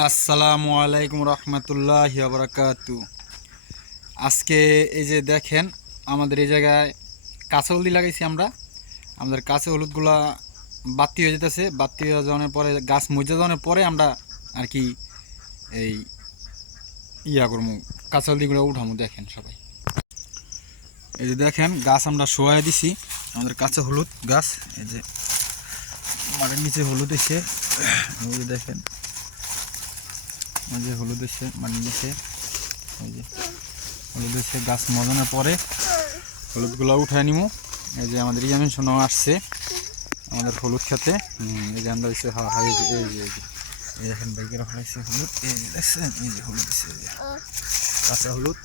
আসসালামু আলাইকুম রহমতুল্লাহ বারাকাতু। আজকে এই যে দেখেন, আমাদের এই জায়গায় কাঁচা হলদি লাগাইছি আমরা। আমাদের কাঁচা হলুদগুলা বাতি হয়ে যেতেছে। বাতি হয়ে যাওয়ার পরে, গাছ মজা যাওয়ার পরে আমরা আর কি এই ইয়া করব কাঁচা হলদিগুলো উঠামো, দেখেন সবাই। এই যে দেখেন, গাছ আমরা শোয়া দিছি, আমাদের কাঁচা হলুদ গাছ। এই যে মাটির নিচে হলুদ এসে দেখেন। এই যে হলুদ এসে মানে নিচে এই যে হলুদ এসে গাছ মজানোর পরে হলুদগুলো উঠায় নিমু। এই যে আমাদের ইয়ামিন সোনাও আসছে আমাদের হলুদ খেতে। এই যে আমরা এসে হা হা এই যে এই দেখেন বাইকের হয়েছে হলুদ। এই যে দেখছেন? এই যে হলুদ কাঁচা হলুদ।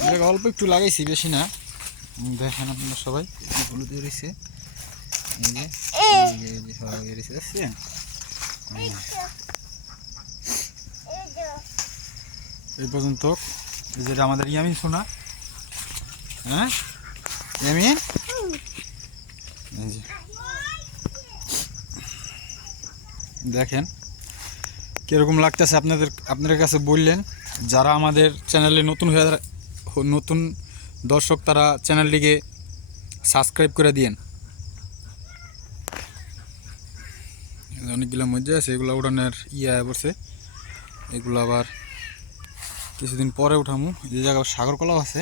আমরা অল্প একটু লাগাইছি, বেশি না। দেখেন আপনারা সবাই হলুদ এসেছে এই যে এই যে এই যে সবাই এসেছে দেখছেন হুম। এই পর্যন্ত যেটা আমাদের ইয়ামিন শোনা হ্যাঁ? ইয়ামিন? দেখেন, কীরকম লাগতেছে আপনাদের আপনাদের কাছে বললেন, যারা আমাদের চ্যানেলে নতুন হয়ে নতুন দর্শক, তারা চ্যানেলটিকে সাবস্ক্রাইব করে দিয়েন। অনেকগুলো মজা আছে, এগুলো উড়ানোর ইয়ে পড়ছে এগুলো আবার কিছুদিন পরে উঠামু। যে জায়গায় সাগর কলাও আছে।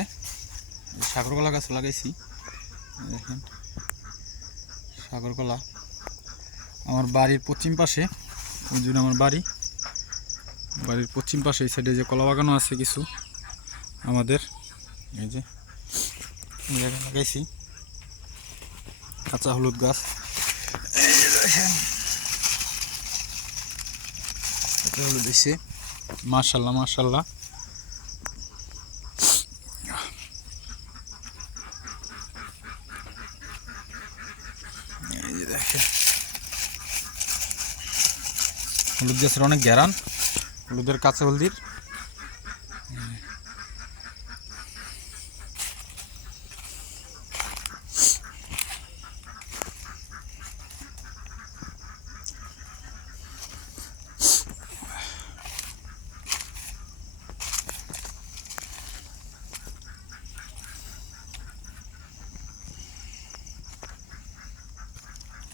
এই সাগর কলা গাছ লাগাইছি। দেখেন সাগর কলা আমার বাড়ির পশ্চিম পাশে, ওই জন্য আমার বাড়ি। বাড়ির পশ্চিম পাশে, এই সাইডে যে কলা বাগানও আছে কিছু আমাদের। এই যে, এই জায়গায় লাগাইছি। কাঁচা হলুদ গাছ। এই কাঁচা হলুদ এসে, মাশাল্লাহ মাশাল্লাহ। হলুদ গাছের অনেক গ্যারান হলুদের কাঁচা হলদির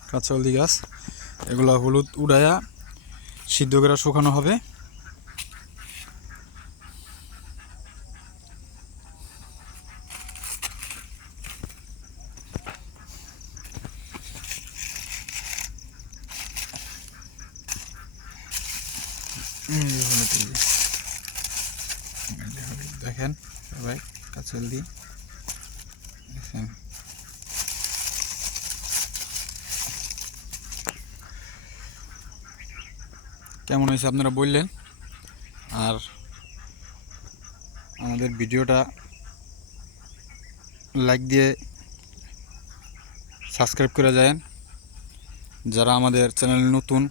কাঁচা হলদি গাছ, এগুলো হলুদ উড়াইয়া সিদ্ধ করে শুকানো হবে। দেখেন সবাই কাঁচা হলদি দেখেন। কেমন হয়েছে আপনারা বললেন। আর আমাদের ভিডিওটা লাইক দিয়ে সাবস্ক্রাইব করে যায় যারা আমাদের চ্যানেল নতুন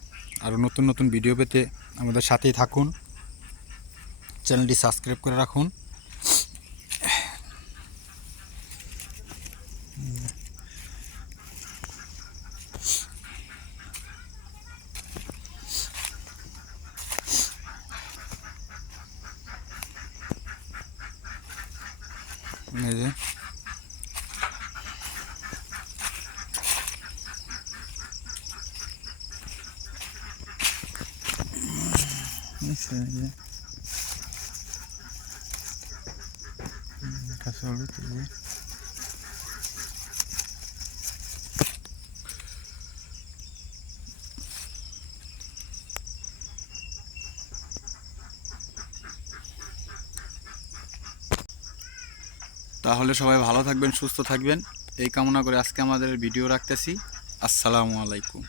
আর নতুন নতুন ভিডিও পেতে আমাদের সাথেই থাকুন। চ্যানেলটি সাবস্ক্রাইব করে রাখুন। এই যে নিচে এই যে হুম, কাঁচা হলুদ এই যে। তাহলে সবাই ভালো থাকবেন, সুস্থ থাকবেন। এই কামনা করে আজকে আমাদের ভিডিও রাখতেছি। আসসালামু আলাইকুম।